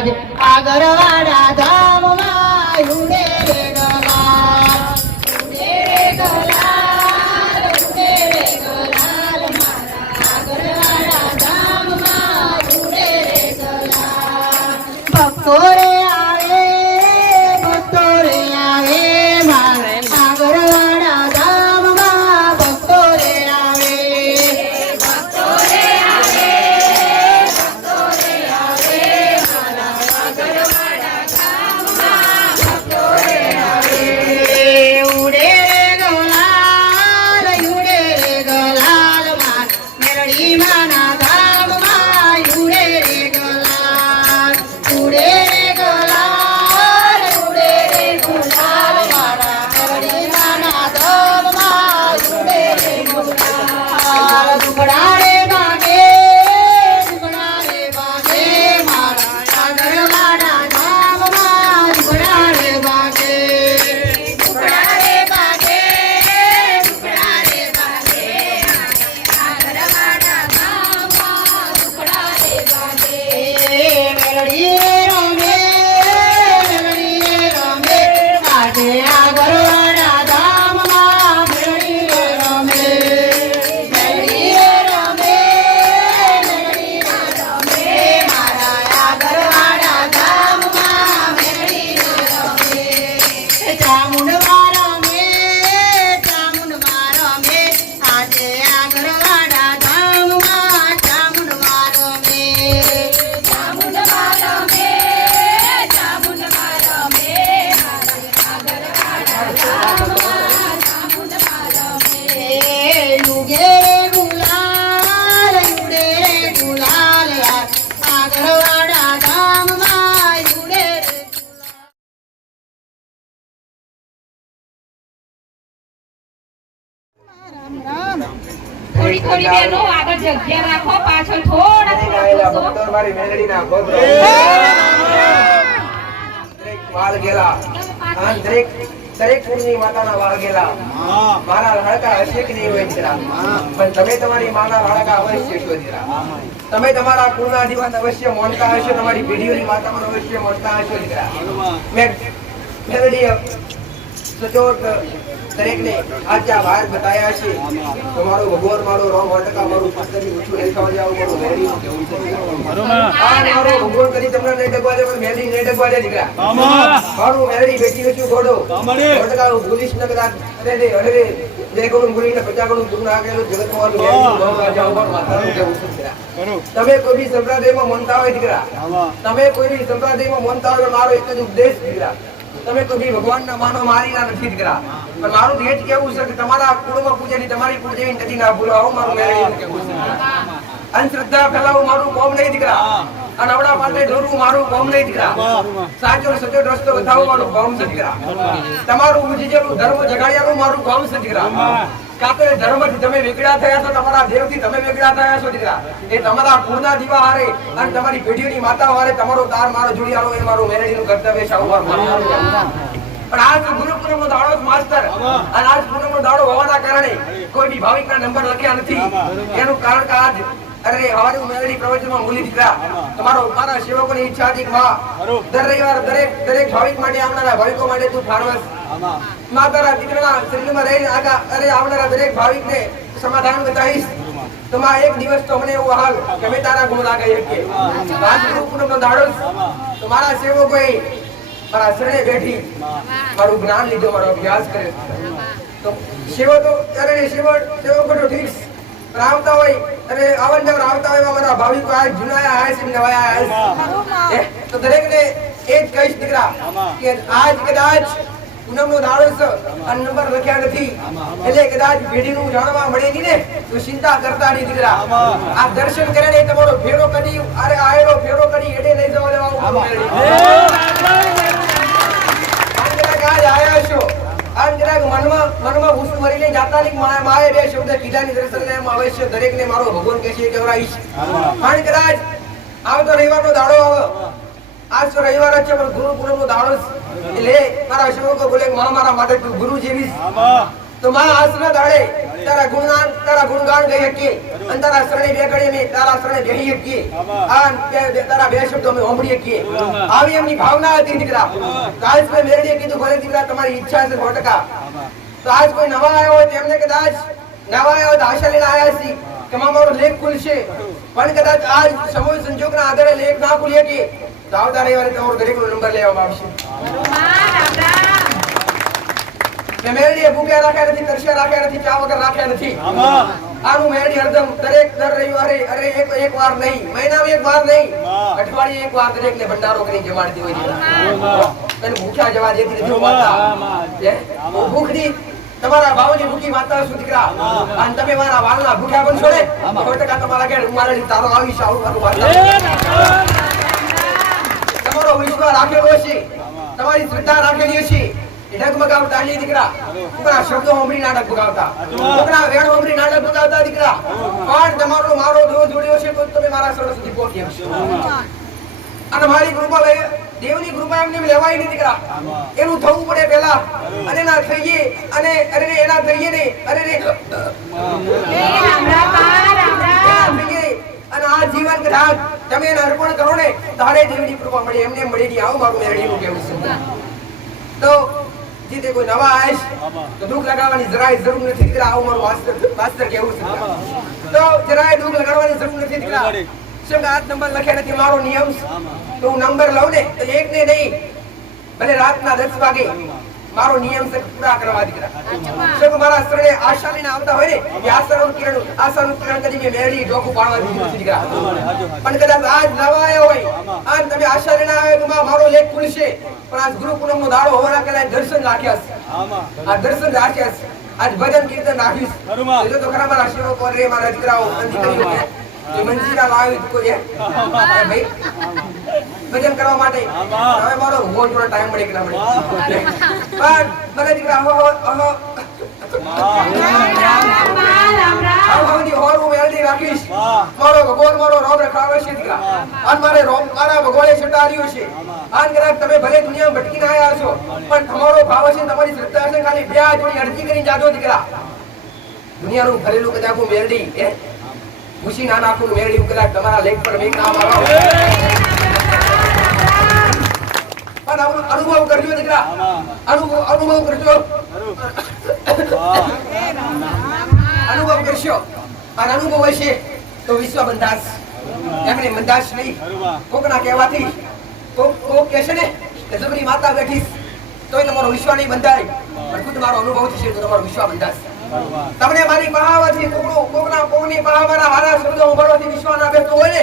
આજ આગરવાડા ધામમાં જગ્યા રાખો પાછળ થોડા થોડા ખસો. ભક્તો મારી મેલડીના ગોત્રો. વાળ ગેલા આમ દરેક દરેક માતાના વાળ ગેલા મારા લાડકા હશે કે નહીં હોય દીકરા પણ તમે તમારી માના લાડકા અવશ્ય છો તમે તમારા કુળના દીવાન અવશ્ય મોનતા હશો તમારી પેઢીઓની માતામાં અવશ્ય મોનતા હશો દીકરા મેં મેલડી સચોટ દરેકને આજ આ વાર બતાયા છે તમારો ભગવાન મારો રો વાટકા મારું પુસ્તકની ઊંચું લેખાવા જાવ મારો કેવું મારો ભગવાન કરી તમને નહીં ડગવા દે પણ મેળવી નહીં ડગવા દે દીકરા. મારું મેળવી બેઠી બેઠું ઘોડો. વટકા ભૂલીશ ન અરે રે અરે રે. બે ગણું ભૂલીને પચાસ ગણું દૂર ના ગયેલું જગત મારું કેવું છે દીકરા. તમે કોઈ બી સંપ્રદાયમાં મનતા હોય દીકરા. તમે કોઈ બી સંપ્રદાયમાં મનતા હોય મારો એક જ ઉપદેશ દીકરા. તમે બી ભગવાનના માનો મારીના નથી કરા. પણ મારું ભેટ કેવું છે કે તમારા કુળમાં પૂજેલી તમારી કુળ જેવી નથી ના ભૂલો. આવું મારું મેરે અંધશ્રદ્ધા ફેલાવું મારું કોમ નહીં દીકરા અને અવડા માટે ઢોરવું મારું કોમ નહીં દીકરા સાચો સચોટ રસ્તો બતાવવું મારું કોમ છે દીકરા તમારું ઉજજેલું ધર્મ જગાડ્યાનું મારું કોમ છે દીકરા કાં તો એ ધર્મથી તમે વેગળા થયા છો, તમારા દેવથી તમે વેગળા થયા છો, દીકરા. એ તમારા કુળના દીવા હારે અને તમારી પેઢીની માતા હારે તમારો તાર, મારો જોડી આલો એ મારું મેરેડીનું કર્તવ્ય છે. પણ આજ ગુરુ પૂનમનો દાડો માસ્તર. અને આજ પૂનમનો દાડો હોવાના કારણે કોઈ બી ભાવિકના નંબર લખ્યા નથી. એનું કારણ કે આજ અરે અમારે ઉમેદવારી પ્રવચનમાં ભૂલી દીધા. તમારો મારા સેવકોની ઈચ્છા હતી માં દર રવિવાર દરેક દરેક ભાવિક માટે આવનારા ભાવિકો માટે તું ફાર્મસ મા તારા દીકરાના શરીરમાં રહીને આગા અરે આવનારા દરેક ભાવિકને સમાધાન બતાવીશ. તો માં એક દિવસ તો મને એવો હાલ તમે તારા ગુણ લાગે આજ ગુરુ પૂનમનો દાડો છે. મારા સેવકોએ મારા શરણે બેઠી મારું જ્ઞાન લીધું મારો અભ્યાસ કર્યો. તો સેવો તો અરે સેવો સેવકો તો ઠીક આવતા હોય અને આવન જવન આવતા હોય અમારા મારા ભાવિકો આ જુનાયા આયા છે નવાયા આયા છે. તો દરેકને એ જ કહીશ દીકરા કે આજ કદાચ પૂનમનો દાડો છે અને નંબર લખ્યા નથી. એટલે કદાચ પેઢીનું જાણવા મળે નહીં ને તો ચિંતા કરતા નહીં દીકરા. આ દર્શન કરે ને તમારો ફેરો કરી અરે આયેલો ફેરો કરી એડે લઈ જવા દેવા આમ જરાક આજ આયા છો મનમાં મનમાં ભૂસ મરીને જાતા ની બે શબ્દ દર્શન ને અવશ્ય દરેકને મારો ભગવાન કહે છે કે કહેવરાઈશ પણ કદાચ આવતો રવિવારનો દાડો આવે. તો રવિવાર જ ગુરુ પૂનમનો દાડો. એટલે મારા સેવકો બોલે માં મારા માટે તું તો માં આજના દાડે તારા ગુણગાન તારા ગુણગાન ગઈ શકીએ અને તારા શરણે બે ઘડી તારા શરણે બેહી શકીએ. આ તારા બે શબ્દો અમે સાંભળી શકીએ. આવી એમની ભાવના હતી દીકરા. તો મેરડીએ કીધું, ભલે દીકરા, તમારી ઈચ્છા છે સો તો આજ કોઈ નવા આવ્યો હોય તેમને કદાચ નવા આવ્યો તો આશા લઈને આવ્યા છીએ કે મારો લેખ ખુલશે. પણ કદાચ આજ સમય સંજોગના આધારે લેખ ના ખુલી શકે તો આવતા રવિવારે તમારો દરેકનો નંબર લેવામાં આવશે. માં મેરડીએ ભૂખ્યા રાખ્યા નથી તરસ્યા રાખ્યા નથી ચા વગર રાખ્યા નથી. આનું મેરડી હરદમ દરેક દર રવિવારે અરે એક એક વાર નહીં મહિનામાં એક વાર નહીં. અઠવાડિયે એક વાર દરેકને ભંડારો કરી જમાડતી હોય તને ભૂખ્યા જવા દેતી નથી ભૂખની તમારા ભાવની ભૂખી માતા છું દીકરા? અને તમે મારા વાલના ભૂખ્યા બનશો ને? સો ટકા તમારા ઘેર મારે તારો આવીશ આવું મારું વાત તમારો વિશ્વાસ રાખેલો છે તમારી શ્રદ્ધા રાખેલી છે નહીં દીકરા. કોકના શબ્દો સાંભળી નાટક બગાવતા કોકના વેણ સાંભળી નાટક બગાવતા દીકરા. પણ તમારો મારો દેવ જોડ્યો છે તો તમે મારા શરણ સુધી પહોંચી શકશો અને મારી કૃપા લઈ દેવની કૃપા એમને લેવાય નહીં દીકરા. એનું થવું પડે પેલા અને ના થઈએ અને અરે રે એના થઈએ ને અરે રે. અને આ જીવન કદાચ તમે એને અર્પણ કરો ને તારે દેવની કૃપા મળી એમને મળી ગઈ. આવું મારું મેરડીનું કેવું છે. તો જીતે કોઈ નવા આશ તો દુઃખ લગાવવાની જરાય જરૂર નથી દીકરા. આવું મારું વાસ્તવ વાસ્તવ કહેવું છે. તો જરાય દુઃખ લગાડવાની જરૂર નથી દીકરા. શું કે આ નંબર લખ્યા નથી મારો નિયમ તો હું નંબર લઉં ને તો એક ને નહીં ભલે રાતના દસ વાગે. મારો નિયમ છે પૂરા કરવા દીકરા જો મારા શરણે આશા લઈને આવતા હોય ને એ આશાનું કિરણ આશાનું કિરણ કરી મેં મેળવી ડોકું પાડવા દીધું દીકરા. પણ કદાચ આજ નવા આવ્યા હોય આજ તમે આશા લઈને આવ્યા કે મારો લેખ ખુલશે. પણ આજ ગુરુ પૂનમ નો દાડો હોવાના કદાચ દર્શન રાખ્યા છે. આ દર્શન રાખ્યા છે. આજ ભજન કીર્તન જો તો ખરા મારા સેવકો રે મારા દીકરાઓ જે મંજીરા લાવી કોઈ છે? ભાઈ ભજન કરવા માટે હવે મારો ભગવાન થોડો ટાઈમ મળે કે ના મળે પણ મને દીકરા હો હો રામ રામમાં રામ રામ આવું બધી હોર હું વેલડી રાખીશ મારો ભગવાન મારો રોમ રખાવે છે દીકરા અને મારે રોમ મારા ભગવાને છટાર્યો છે આન કદાચ તમે ભલે દુનિયામાં ભટકીને આવ્યા છો પણ તમારો ભાવ છે તમારી શ્રદ્ધા છે ખાલી બે હાથ કરી અરજી કરીને જાજો દીકરા. દુનિયાનું ભરેલું કદાચ મેરડી એ ખુશી ના નાખું મેરડી હું કદાચ તમારા લેખ પર મેં કામ આવો પણ અનુ- અનુભવ કરજો દીકરા. અનુભવ અનુભવ કરજો. અનુભવ કરશો. અને અનુભવ હશે તો વિશ્વ બંધાશ એમને બંધાશ નહીં. કોકના કહેવાથી, કોક કોક કહેશે ને કે જબરી માતા બેઠીશ, તોય તમારો વિશ્વ નહીં બંધાય. પણ ખુદ મારો અનુભવ થશે તો તમારો વિશ્વ બંધાશે. તમને મારી પહાવાથી કોકનો કોકના કોકની પહા મારા શબ્દો ઉભરવાથી વિશ્વાસ ના બેસતો હોય ને,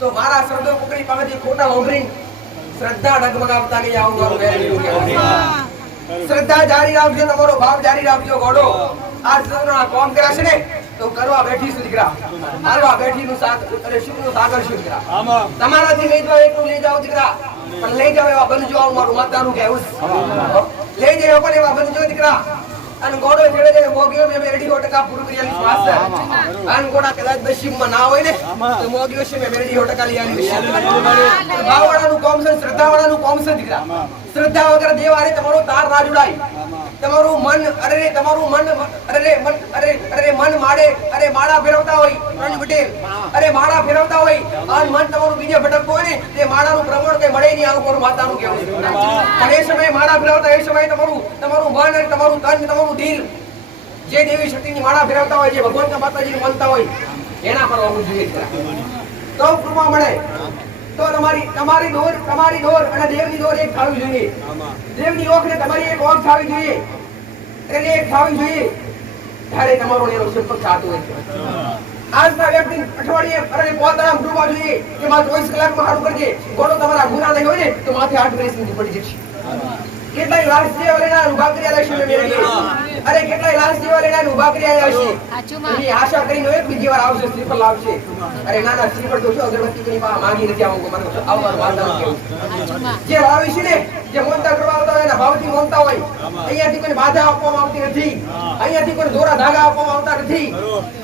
તો મારા શબ્દો કોકની પાસેથી ખોટા ઉભરી શ્રદ્ધા ડગમગાવતા નહીં આવું મારું શ્રદ્ધા જારી રાખજો, તમારો ભાવ જારી રાખજો, ગોડો. આ સૌના કોમ કરાશે ને, તો કરવા બેઠી છું દીકરા. હાલવા બેઠી નું સાથ અને શું નું સાગર શું દીકરા. તમારાથી લઈ જાવ એટલું લઈ જાઓ દીકરા. પણ લઈ જાઓ એવા બનજો મારું માતાનું કહેવું લઈ જાય પણ એવા બનજો દીકરા. અને ગોડો છેડે મોગીઓ મેં મેરડી ટકા પૂરું કરી આલી શ્વાસ છે. અને ગોડા કદાચ ના હોય ને તો મોગીઓ છે મેં મેરડી ટકા લઈ આલી ભાવવાળાનું કોમ છે શ્રદ્ધાવાળાનું કોમ છે દીકરા. શ્રદ્ધા વગર દેવ હારે તમારો તાર ના જોડાય. તમારું મન, અરે તમારું મન અરે મન, અરે અરે મન માડે, અરે માળા ફેરવતા હોય, પ્રવીણ પટેલ. અરે માળા ફેરવતા હોય અને મન તમારું બીજે ભટકતું હોય ને, તે માળાનું પ્રમાણ કઈ મળે નહીં આવું મારું માતાનું કહેવું પણ એ સમયે માળા ફેરવતા, એ સમયે તમારું તમારું મન અને તમારું તન, તમારું દિલ, જે દેવી શક્તિની માળા ફેરવતા હોય, જે ભગવાન માતાજીને માનતા હોય, એના પર હોવું જોઈએ. તો કૃપા મળે. તો તમારી તમારી દોર તમારી દોર અને દેવની દોર એક થવી જોઈએ. દેવની ઓખ ને તમારી એક ઓખ થવી જોઈએ. એને એક થવી જોઈએ. ત્યારે તમારો ને સંપર્ક થતો હોય છે. આજના વ્યક્તિ અઠવાડિયે અને પોતાના ગુરુવા જોઈએ કે માં ચોવીસ કલાકમાં સારું કરજે. ગોળો તમારા ગુના નહીં હોય ને તો માથે આઠ સુધી પડી જશે. કેટલાય લાશ જેવા ઊભા કર્યા આલ્યા મેં. અરે, કેટલાય લાશ જેવા ઊભા કર્યા આલ્યા એની આશા કરીને એક બીજી વાર આવશે, શ્રીફળ લાવશે. અરે, ના ના, શ્રીફળ તો અગરબત્તી કરી પાસે માંગી નથી આવું, મને આવવાનું માતાનું કેવું જે લાવી ને, જે મોનતા કરવા આવતા હોય, એના ભાવથી મોનતા હોય, અહીંયાથી કોઈ બાધા આપવામાં આવતી નથી. અહીંયાથી કોઈ દોરા ધાગા આપવામાં આવતા નથી.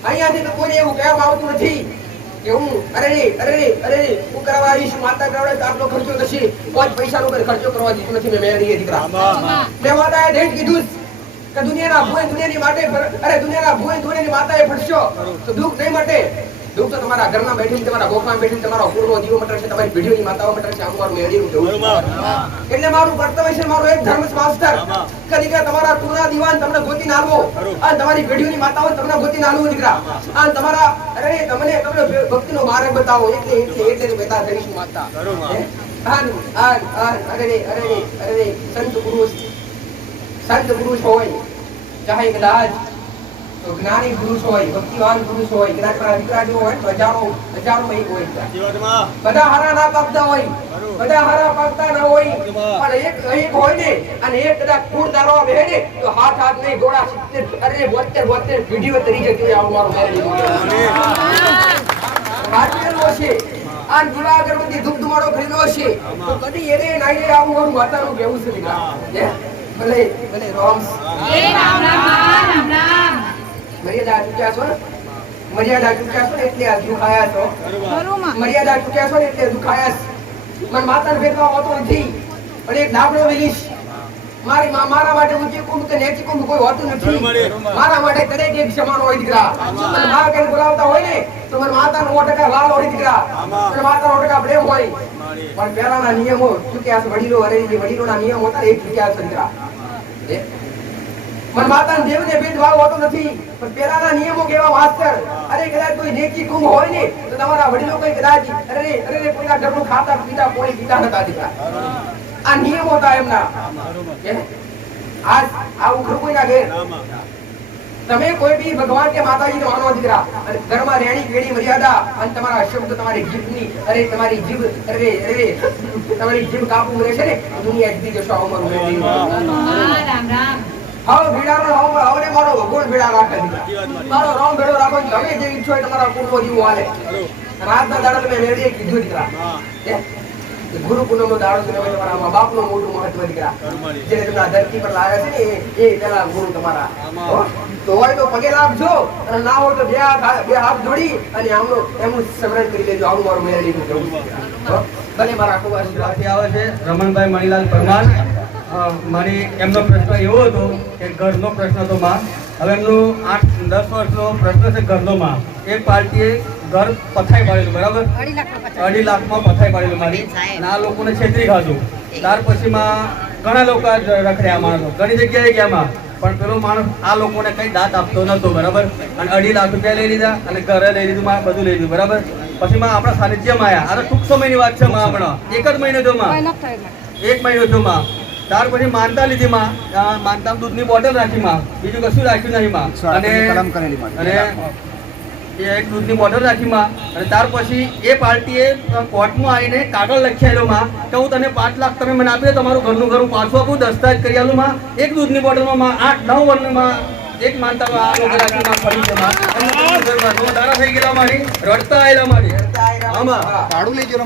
અહીંયાથી તો કોઈને એવું કહેવામાં આવતું નથી. કે હું અરે રે અરે રે અરે રે હું કરવા આવીશ માતા કરાવડે તો આટલો ખર્ચો થશે. પાંચ પૈસાનો કોઈ ખર્ચો કરવા દીધો નથી. મેં મેળવી દીકરા. મેં માતાએ ધેટ કીધું કે દુનિયાના ભૂએ દુનિયાની માટે અરે દુનિયાના ભૂએ દુનિયાની માતાએ ફરશો. તો દુઃખ નહીં મટે. દુઃખ તો તમારા ઘરના બેઠીને તમારા ગોખમાં બેઠીને તમારા કુળનો દીવો મટશે તમારી પેઢીઓની માતાઓ મટશે આવું મારું મેળીનું કેવું એટલે મારું કર્તવ્ય છે મારું એક ધર્મ માસ્ટર કે દીકરા તમારા તુના દીવાન તમને ગોતી નાલવો. અને તમારી પેઢીઓની માતાઓ તમને ગોતી નાલવો દીકરા. અને તમારા અરે તમને તમને ભક્તિનો માર્ગ બતાવો. એટલે એટલે એટલે બેતા કરીશું માતા. હે? આન આન આન અરે રે અરે રે અરે રે. સંત પુરુષ સંત પુરુષ હોય. ચાહે કદાચ તો જ્ઞાની પુરુષ હોય, ભક્તિવાન પુરુષ હોય, કદાચ મારા દીકરા જેવો હોય, તો હજારો હજારો એક હોય. બધા હારા ના પાપતા હોય, બધા હારા પાપતા ના હોય, પણ એક એક હોય ને, અને એક કદાચ કુળ દારો બે ને, તો હાથ હાથ નહીં, ગોળા સિત્તેર, અરે બોતેર બોતેર પેઢીઓ તરીકે કે આવું મારું મેરેજ છે આ દીવા અગરબત્તી ધૂપ ધુમાડો ખરીદો છે તો કદી એને નાઈ આવું મારું માતાનું કેવું છે ભલે ભલે, રોમ્સ એ રામ રામ રામ રામ મર્યાદા ચૂક્યા છો મર્યાદા ચૂક્યા છો એટલે આ દુખાયા છો. મર્યાદા ચૂક્યા છો એટલે દુખાયા. મને માતાને ભેદભાવ હોતો નથી. પણ એક ડાબલો મિલીશ. મારી મા મારા માટે ઊંચી કુંડ કે નેચી કુંડ કોઈ હોતું નથી. મારા માટે દરેક એક સમાન હોય દીકરા. મને મા કઈ બોલાવતા હોય ને તો મને માતાનો નો ટકા લાલ હોય દીકરા. મને માતાનો નો ટકા પ્રેમ હોય. પણ પહેલાના નિયમો ચૂક્યા છે વડીલો અરે જે વડીલોના નિયમ હતા એ ચૂક્યા છે દીકરા? ને તમે કોઈ બી ભગવાન કે માતાજી ને માનવા દીકરા અને ઘરમાં રેણી કેણી મર્યાદા અને તમારા શબ્દ તમારી જીભની અરે તમારી જીભ અરે અરે તમારી જીભ કાપુ રહેશે ને? દુનિયા જીતી જશો આવું મારું કહેવું. હા, રામ રામ. હાવ ભીડાનો હાવ હવે મારો ભગવાન ભીડા રાખે મારો. રામ ભેડો રાખો ને તમે જે ઈચ્છો તમારા કુળનો જીવ હાલે. રાતના દાડો મેં મેળવીએ કીધું દીકરા. ગુરુ પૂનમનો દાડો તમે તમારા મા બાપનું મોટું મહત્વ દીકરા. જે તમારા ધરતી પર લાવ્યા છે ને એ પેલા ગુરુ તમારા. તો હોય તો પગે લાગજો અને ના હોય તો બે હાથ બે હાથ જોડી અને આમનો એમનું સમરણ કરી લેજો. આવું મારું. હો? ભલે મારા ખૂબ આશીર્વાદ. આવે છે રમણભાઈ મણીલાલ પરમાર. મારી એમનો પ્રશ્ન એવો હતો કે ઘરનો પ્રશ્ન હતો માં. હવે એમનું આઠ દસ વર્ષનો પ્રશ્ન છે ઘરનો માં. એક પાર્ટીએ ઘર પથાઈ પાડેલું બરાબર? અઢી લાખમાં પથાઈ પાડેલું મારી. અને આ લોકોને છેતરી ખાધું. ત્યાર પછી માં ઘણા લોકો રખડ્યા માણસો. ઘણી જગ્યાએ ગયા માં. પણ પેલો માણસ આ લોકોને કઈ દાંત આપતો નતો બરાબર? અને અઢી લાખ રૂપિયા લઈ લીધા અને ઘરે લઈ લીધું માં બધું લઈ લીધું બરાબર? પછી માં આપણા સાનિધ્યમાં આવ્યા આ તો ટૂંક સમયની વાત છે માં આપણા એક જ મહિનો જો માં. એક મહિનો જો માં. ત્યાર પછી માનતા લીધી માં. માનતા દૂધની બોટલ રાખી માં. બીજું કશું રાખ્યું નહીં માં. અને અને એ એક દૂધની બોટલ રાખી માં. અને ત્યાર પછી એ પાર્ટીએ કોર્ટમાં આવીને કાગળ લખી આવેલો માં કે હું તને પાંચ લાખ તમે મને આપી દો તમારું ઘરનું ઘરું પાછું આપું દસ્તાવેજ કરી આલું માં. એક દૂધની બોટલમાં માં આઠ નવ વર્ષમાં એક માનતા આ લોકો રાખી માં પડી છે માં. થઈ ગયેલા મારી રડતા આવેલા મારી. આમાં લઈ જરો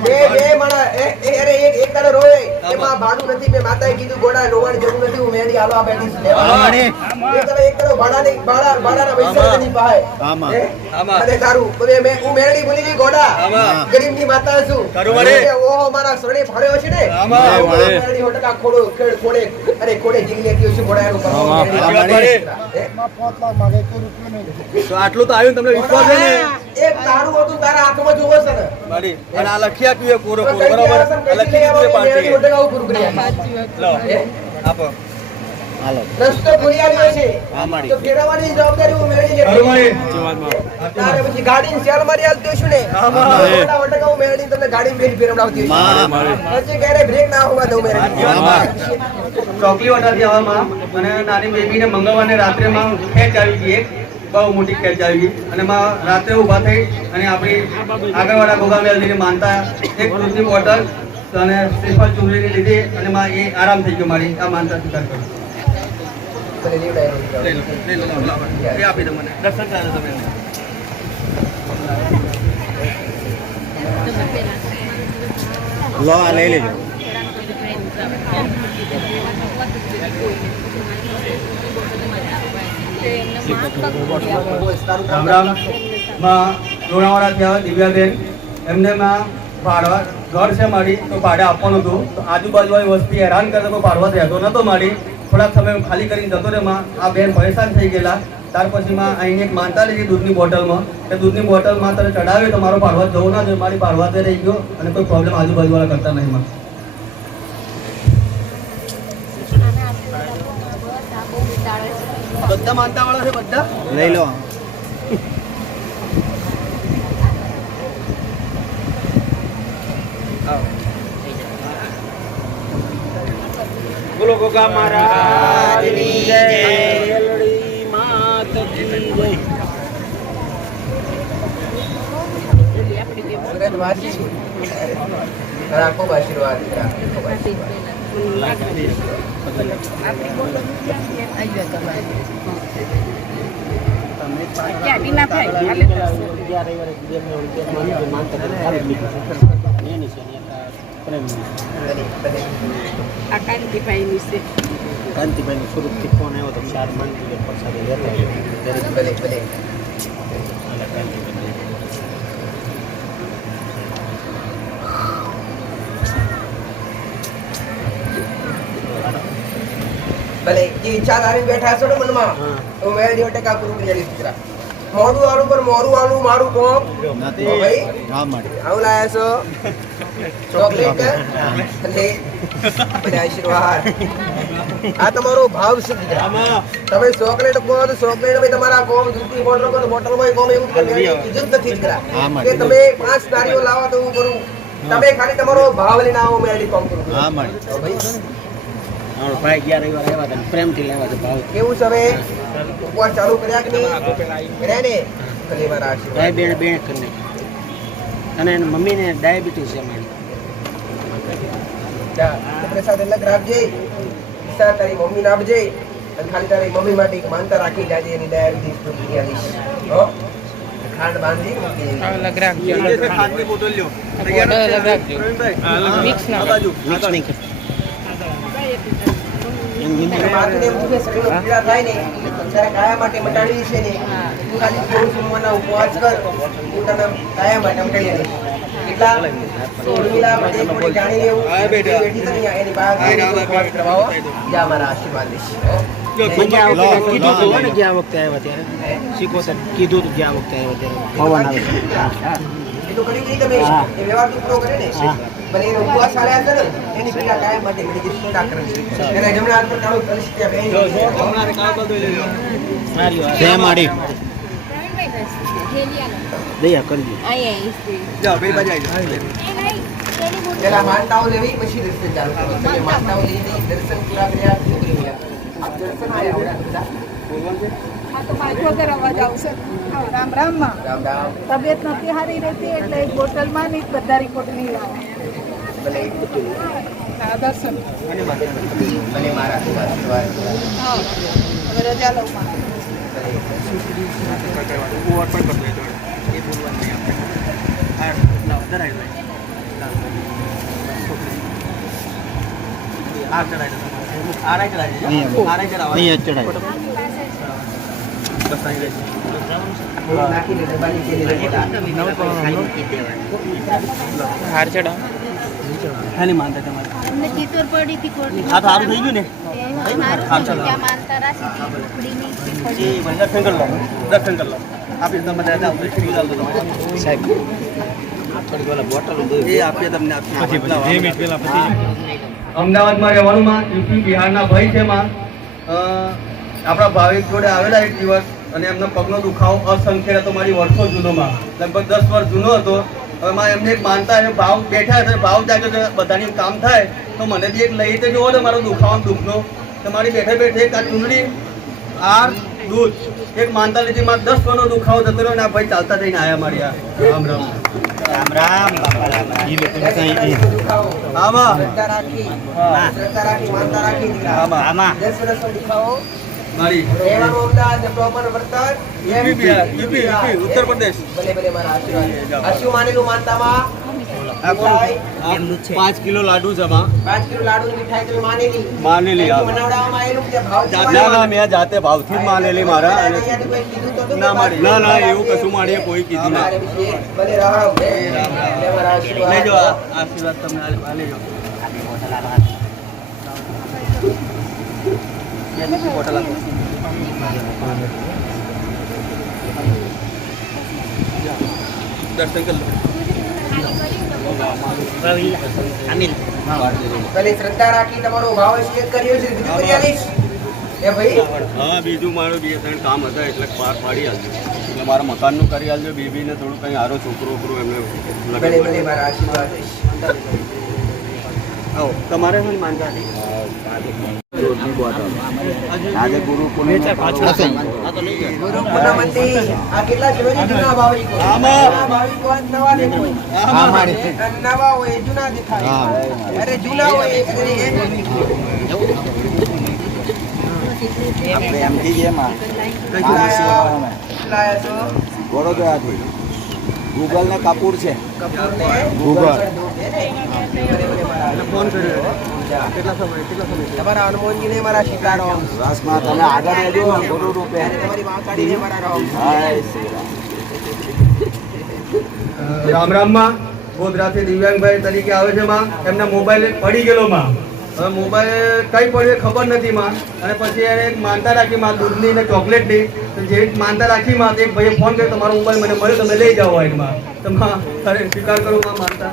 માણા એ- એ- અરે એક એક દાડો રોવે એમાં ભાડું નથી મે માતાએ કીધું ગોડા રોવાની જરૂર નથી હું મેળી આલવા બેઠી છું લેવા. એક દાડો એક દાડો ભાડાની ભાડા ભાડાના પૈસા નથી પાહે. આમાં આમાં. અરે તારું બધે મે હું મેડી ભૂલી ગઈ ગોડા આમાં. ગરીબની માતા છું તારું વડે. ઓહો મારા શરણે ફાડ્યો છે ને આમાં. મેડી મારા મેળી સો ટકા ખોડો ખેડ ખોડે અરે ખોડે જીવી લેતી છે ગોડા એનું આમાં મેળી. લાખ માંગે તો આટલું તો આવ્યું તમને વિશ્વાસ છે ને એક તારું હતું તારા આંખમાં જોવો છે ને. મારી અને આ લખી આપ્યું એ પૂરો પૂરો બરાબર? લખી દીધું એ મેળી પાર્ટીએ. સો ટકા પૂરું કરી લો હે? આપો. રસ્તો ખોલી આવ્યો છે. તો ફેરવવાની જવાબદારી હું મેળવી લેતો. તારે પછી ગાડી સેલ મારી ને? હું તમને ગાડીમાં બેસી ફેરવડાવતી. પછી ક્યારે બ્રેક ના હોવા દઉં મેળવી. ચોકલી વટાથી આવવામાં અને નાની બેબીને મંગળવારને રાત્રે માં ખેંચ આવી ગઈ એક. બહુ મોટી ખેંચ આવી ગઈ. અને માં રાત્રે ઊભા થઈ અને આપણી આગળવાળા ગોગા મેલજીને માનતા એક દૂધની બોટલ અને શ્રીફળ ચૂંદડીની લીધી અને માં એ આરામ થઈ ગયો મારી. આ માનતા સ્વીકાર કરી. આપી દો મને. દર્શન તમે. લો આ લઈ લેજો. રામ રામ. માં લોણાવાડાથી આવે દિવ્યાબેન. એમને માં ભાડવા ઘર છે મારી તો ભાડે આપવાનું હતું. તો આજુબાજુ વાળી વસ્તી હેરાન કરતા તો પાડવા રહેતો નતો મારી. થોડાક સમય ખાલી કરીને જતો રહે માં. આ બેન પરેશાન થઈ ગયેલા. ત્યાર પછી માં અહીંની એક માનતા લીધી દૂધની બોટલમાં. એ દૂધની બોટલમાં તને ચડાવે તો મારો પાડવા જવું ના જોઈએ. મારી પાડવા તે રહી ગયો અને કોઈ પ્રોબ્લેમ આજુબાજુવાળા કરતા નહીં માં. બધા માનતા વાળા છે બધા લઈ લો બોલો ગોગા મહારાજની જય મેલડી માત કી જય સુરત વાસી તારા ખૂબ આશીર્વાદ દીકરા ખૂબ આશીર્વાદ ભલે, ભલે. કાંતિભાઈ સુરતથી ફોન આવ્યો તો ચાર મંદિર પ્રસાદ લેતા આવ્યો. ભલે ભલે ભલે જે ઈચ્છા તારી બેઠા છો ને મનમાં હું. તો મેં dio ટકા પૂરું કરી દીકરા. મોડું વાળું પર મોરું વાળું મારું કોમ. ભાઈ આવું લાયા છો? ચોકલેટ અને આશીર્વાદ. આ તમારો ભાવ છે દીકરા. તમે ચોકલેટ કહો તો ચોકલેટ ભાઈ તમારા કોમ જૂતી બોટલ કહો તો બોટલમાં કોમ એવું કીધું જ નથી દીકરા. કે તમે પાંચ તારીઓ લાવો તો હું કરું. તમે ખાલી તમારો ભાવ લઈને આવો મેં કોમ કરું હા ભાઈ ભાઈ ગયા રવિવાર આવ્યા હતા પ્રેમથી લેવા હતા ભાવ કેવું છે હવે? ઉપવાસ ચાલુ કર્યા કે નહીં? કર્યા ને? ભાઈ બેન બેન કરીને અને એની મમ્મીને ડાયાબિટીસ છે મારી. સાથે લગ રાખજે. વિસ્તાર તારી મમ્મીને આપજે. અને ખાલી તારી મમ્મી માટે એક માનતા રાખી જાજે એની ડાયાબિટીસ તો દુનિયા હો? ખાંડ બાંધી મૂકી ખાંડની બોટલ લ્યો. મિક્સ ના બાજુ. મિક્સ નહીં ને તું ગયા વખતે કીધું આવ્યા ત્યારે શીખો કીધું હતું ગયા વખતે આવ્યા અત્યારે પવન આવે તો કરી નહીં તમે એ વ્યવહાર તો પૂરો કરે ને. ભલે એને ઉપવાસ છે ને એની પીડા કાયમ માટે મળી જશે કરે છે. એના જમણા હાથ પર કાળું પરિસ્થિતિ આપે બધું જય માડી. દયા કરજો. જાઓ, બે બાજુ આવી પેલા માનતાઓ લેવી પછી દર્શન ચાલુ કરો માનતાઓ લઈ દર્શન પૂરા કર્યા આપ દર્શન આયા આવડ્યા બધા? રામ રામમાં રામ રામ. તબિયત નથી સારી રહેતી એટલે એક બોટલમાં ને બધા રિપોર્ટ નહીં લાવો દર્શન. હવે રજા લઉં. આ તમારે. આ ચડાઈ આ ચડાય તમને આપીએ અમદાવાદમાં રહેવાનું યુપી બિહારના ભય છે માં. આપણા ભાવિક જોડે આવેલા એક દિવસ. અને એમનો પગનો દુખાવો અસંખ્ય હતો મારી વર્ષો જૂનોમાં. લગભગ દસ વર્ષ જૂનો હતો. હવે માં એમને એક માનતા છે ભાવ બેઠા છે ભાવ જાગ્યો છે બધાની કામ થાય તો મને બી એક લઈ તો જોવો ને મારો દુખાવો દુઃખનો. તો મારી બેઠે બેઠે એક આ ચૂંટણી આર દૂધ એક માનતા લીધી મારા દસ વર્ષનો દુખાવો થતો રહ્યો ને આ ભાઈ ચાલતા થઈને આવ્યા મારી આ. રામ રામ. રામ રામ રામ રામ. આમાં? આમાં? દસ વર્ષનો દુખાવો મારી. રહેવાનું અમદાવાદ ને પ્રોપર વર્તન UP UP, UP, Uttar Pradesh. ભલે ભલે મારા આશીર્વાદ. આશીર્વાદ માનેલું માનતામાં. પાંચ કિલો લાડુ જમા પાંચ કિલો લાડુ મીઠાઈ તમે માનેલી. માનેલી, બનાવડાવવામાં આવેલું કે ભાવ ના ના મેં જાતે ભાવથી માનેલી મારા ના મારી ના ના એવું કશું માણીએ કોઈ કીધું ના. ભલે રામ આશીર્વાદ. લેજો આશીર્વાદ તમને આ- લેજો બોટલ આપો. દર્શન કરી લો. અનિલ. ભલે શ્રદ્ધા રાખી તમારો ભાવ ચેક કર્યો છે બીજું કરી આલીશ એ ભાઈ? હા બીજું મારું બે ત્રણ કામ હતા એટલે પાર પાડી આલજો. એટલે મારા મકાનનું કરી હાલજો બેબીને થોડું કંઈ સારો છોકરો છોકરો એમને તમારે શું માનતા આજે ગુરુ આપણે એમથી લાયા વડોદરાથી. ગૂગલ ને કપૂર છે. ગૂગલ. ફોન કર્યો કેટલા સમય કેટલા સમય તમારા હનુમાનજીને મારા શિકારો. બસમાં તમે આગળ રહેજો ગુરુ રૂપે. અને તમારી મહાકાળીને મારા રામ. રામ. રામ રામમાં ગોધરાથી દિવ્યાંગભાઈ તરીકે આવે છે માં. એમના મોબાઈલ પડી ગયેલો માં. હવે મોબાઈલ કઈ પડ્યું ખબર નથી માં. અને પછી એને એક માનતા રાખી માં દૂધની ને ચોકલેટની. તો જે માનતા રાખી માં તે એક ભાઈએ ફોન કર્યો તમારો મોબાઈલ મને મળ્યો તમે લઈ જાઓ હોયમાં. તો માં ખરે સ્વીકાર કરો માં માનતા.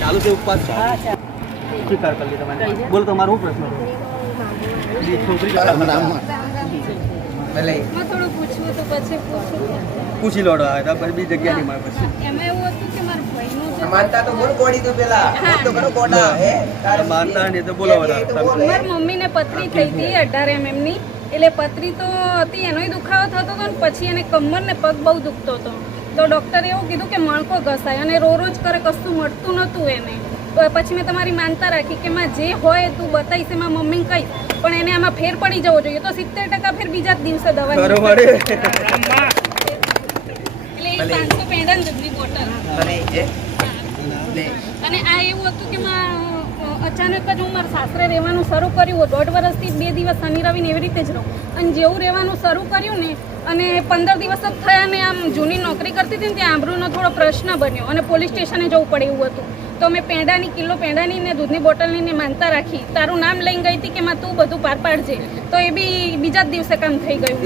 ચાલુ છે ઉપવાસ? સ્વીકાર કરી લીધા બોલો તમારો શું પ્રશ્ન? છોકરી થોડું પૂછવું તો પછી પૂછું. પૂછી લોડો આવે તો પછી બી જગ્યા નહીં મળે પછી. એમાં એવું હતું કે મારા ભાઈનું માનતા તો બોલ કોડી તું પેલા. તો કરો કોડા હે? માનતા નહીં તો બોલો બધા. એ તો બોલ, હે. મારી મમ્મીને પથરી થઈ હતી અઢાર એમએમની એટલે પથરી તો હતી એનોય દુખાવો થતો હતો ને પછી એને કમર ને પગ બહુ દુખતો હતો. તો ડૉક્ટરે એવું કીધું કે મણકો ઘસાય અને રો રોજ કરે કશું મળતું નહોતું એને. તો પછી મેં તમારી માનતા રાખી કે માં જે હોય તું બતાવીશ એમાં મમ્મીને કહીશ પણ એને આમાં ફેર પડી જવો જોઈએ. તો સિત્તેર ટકા ફેર બીજા જ દિવસે દવા બરોબર એટલે એ પાંચસો પેંડા દૂધની બોટલ ભલે હે લે અને આ એવું હતું કે માં અચાનક જ હું મારા સાસરે રહેવાનું શરૂ કર્યું દોઢ વર્ષથી બે દિવસ શનિ રવિને એવી રીતે જ રહું. અને જેવું રહેવાનું શરૂ કર્યું ને અને પંદર દિવસ જ થયા ને આમ જૂની નોકરી કરતી હતી ને ત્યાં આંબરૂનો થોડો પ્રશ્ન બન્યો. અને પોલીસ સ્ટેશને જવું પડે એવું હતું. તો મેં પેંડાની કિલો પેંડાની ને દૂધની બોટલની ને માનતા રાખી. તારું નામ લઈને ગઈ હતી કે માં તું બધું પાર પાડજે. તો એ બી બીજા જ દિવસે કામ થઈ ગયું.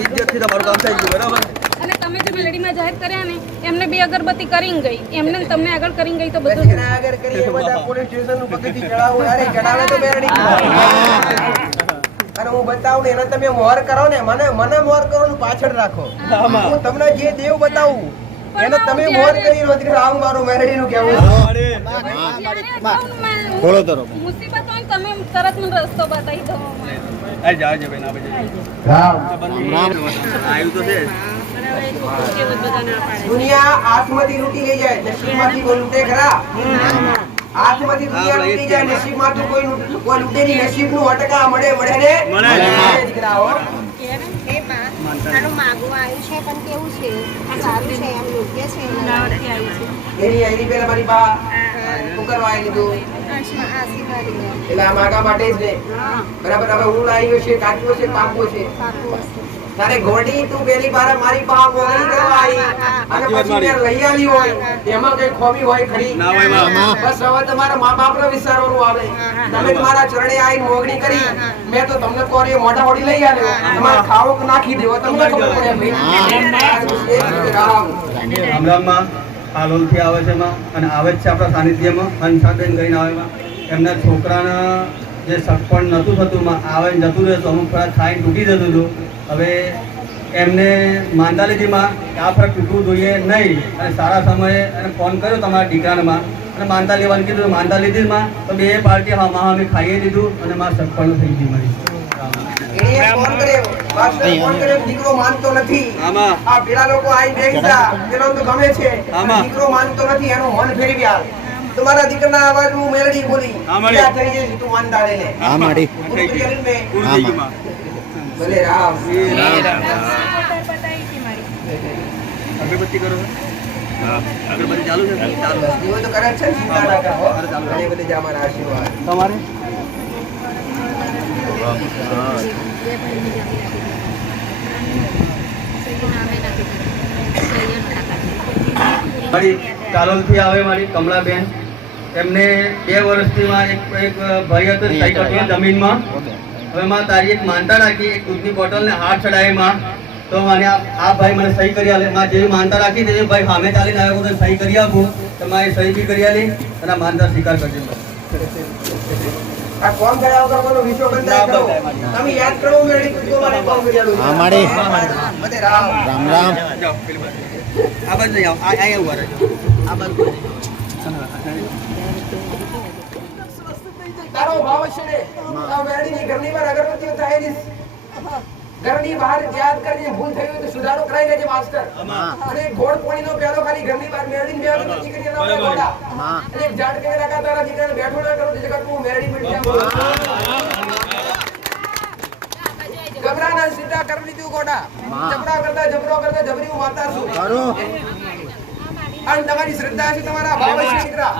તમે જે મેલેડીમાં જાહેર કર્યા ને એમને બે અગરબત્તી કરીને ગઈ. એમને તમને આગળ કરીને ગઈ તો બધું આગળ કરી એ બધા પોલીસ સ્ટેશન પગથી ચડાવું અરે ચડાવે તો બેરડી અને હું બતાવું ને એને તમે મોર કરો ને મને મને મોર કરો ને પાછળ રાખો. હું તમને જે દેવ બતાવું એને તમે મોર કરી લો રામ મારું મેરડી નું કેવું બોલો તો મુસીબત હોય તમે તરત મને રસ્તો બતાવી દો. આ જાઓ છે ભાઈ ના પછી આવ્યું તો છે. દુનિયા હાથમાંથી લૂટી લઈ જાય નસીબમાંથી કોઈ લૂટે ખરા? હાથમાંથી દુનિયા લૂટી જાય નસીબમાંથી કોઈ કોઈ લૂંટે નહીં નસીબનું અટકા મળે મળે ને? મળે. દીકરાઓ આનું માગવું આવ્યું છે પણ કેવું છે? સારું છે એમ યોગ્ય છે? એની એની પેલા મારી બા શું કરવા આવી લીધું. આશીર્વાદ લે. એટલે આ માગા માટે જ ને. બરાબર હવે હું આવ્યો છે કાચો છે પાકો છે તારે ઘોડી તું પેલી બાર મારી પા મોગલી કરવા આવી અને પછી મેં લઈ આવી હોય. એમાં કઈ ખોબી હોય ખરી? ના માં. બસ હવે તમારા મા બાપને વિચારવાનું આવે. તમે મારા ચરણે આવીને મોગણી કરી. મેં તો તમને કોરી મોઢા મોઢી લઈ આવ્યો તમારે ખાવો નાખી દેવો તમને ખબર પડે રામ. રામ રામમાં હાલોલથી આવે છે માં. અને આવે છે આપણા સાનિધ્યમાં. હંસાબેન ગઈને આવે માં. એમના છોકરાના જે સટપણ નતું થતું માં આવે ને જતું રહેતું. અમુક ફરા ખાઈને તૂટી જતું હતું. હવે એમને માનતા લીધીમાં આ ફરક તૂટવું જોઈએ નહીં. અને સારા સમયે એને ફોન કર્યો તમારા દીકરાને અને માનતા લેવાનું કીધું માનતા લીધીમાં તો બે પાર્ટી હા મા અમે ખાઈએ દીધું અને માં સફળ થઈ ગઈ મારી. દીકરો માનતો નથી. આમાં. આ પેલા લોકો આઈ બેસા પેલો તો ગમે છે. આમાં. દીકરો માનતો નથી એનો તમારા દીકરાના અવાજ હું મેલડી બોલી. ક્યાં થઈ જઈશ તું માનતા લે. લે હા મારી ભલે રામ. અગરબત્તી કરો? અગરબત્તી ચાલુ છે? ચાલુ. તો કરે. ભલે ભલે આશીર્વાદ. તમારે. મારી કાલોલથી આવે મારી કમલાબેન. એમને બે વર્ષથી માં એક એક ભાઈ હતો જમીનમાં. હવે માં તારી એક માનતા રાખી એક દૂધની બોટલને હાથ ચડાવી માં. તો મને આ આ ભાઈ મને સહી કરી આલે. માં જેવી માનતા રાખી તેવી ભાઈ સામે ચાલીને આવ્યો તો સહી કરી આપું. તો મારે સહી બી કરી આલી અને માનતા સ્વીકાર કરજો. આ કોમ કર્યા વગર વિશ્વ બંધાય કરો તમે યાદ કરો મેળી કુદકો મારે કોમ કર્યાનું હા માડી બધે રામ. રામ રામ. આ બાજુ નહીં આ અહીંયા ઊભા આ બાજુ. ભાવ છે ને આ ઘરની બહાર અગરબત્તીઓ થાયની ઘરની બહાર યાદ કરીને ભૂલ થઈ હોય તો સુધારો કરાવી લેજે માસ્ટર. અને ગોળ પાણીનો પ્યાલો ખાલી ઘરની બહાર મેળીને બે અગરબત્તી કરીને લાવવા ગોળા. અને એક ઝાડ કે લગા તારા દીકરાને બેઠો ના કરો જગત તું મેળી મળી જાય. ગભરા ના સીધા કરી લીધું ગોડા. જબરા કરતા જબરો કરતા જબરી હું માતા છું અને તમારી શ્રદ્ધા છે તમારા ભાવ છે દીકરા.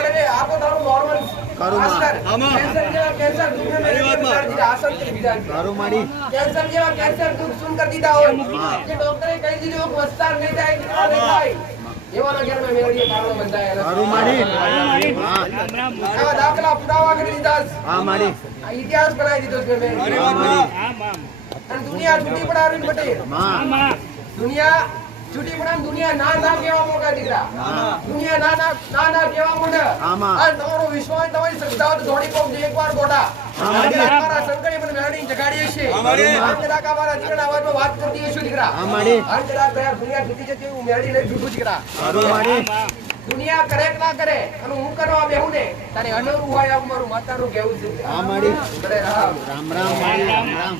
અરે આ તો તારું નોર્મલ ખરું માં. માસ્ટર. કેન્સર જેવા કેન્સર દુઃખને મેરી વાત આસન કરી દીધા. ખરું માડી કેન્સર જેવા કેન્સર દુઃખ સુન કરી દીધા હોય? કે ડોક્ટરે કહી દીધું કે વસ્તાર નહીં થાય કે આ નહીં થાય એવાના ઘરમાં મેળવીએ કારણો બંધાયેલા ખરું હા. દાખલા પુરાવા કરી દીધા હા ઇતિહાસ બનાવી દીધો છે મેં. અને દુનિયા છૂટી પડાવી દુનિયા છૂટી પડે દુનિયા ના ના કેવા મોકા દીકરા. દુનિયા ના ના ના ના કેવા મોડે. તમારો વિશ્વાસ તમારી શ્રદ્ધા પોક દે એકવાર ગોટા મારા શંકરે મને મેળવી જગાડીએ છે આમ કદાચ આ મારા અવાજમાં વાત કરતી હશું દીકરા. હા માડી આમ દુનિયા છૂટી જતી હું મેળવી લઈ છૂટું દીકરા. દુનિયા કરે કે ના કરે અને હું કરવા બેહું ને તારે અનોરું હોય આવું મારું માતાનું છે. બરે રામ રામ રામ રામ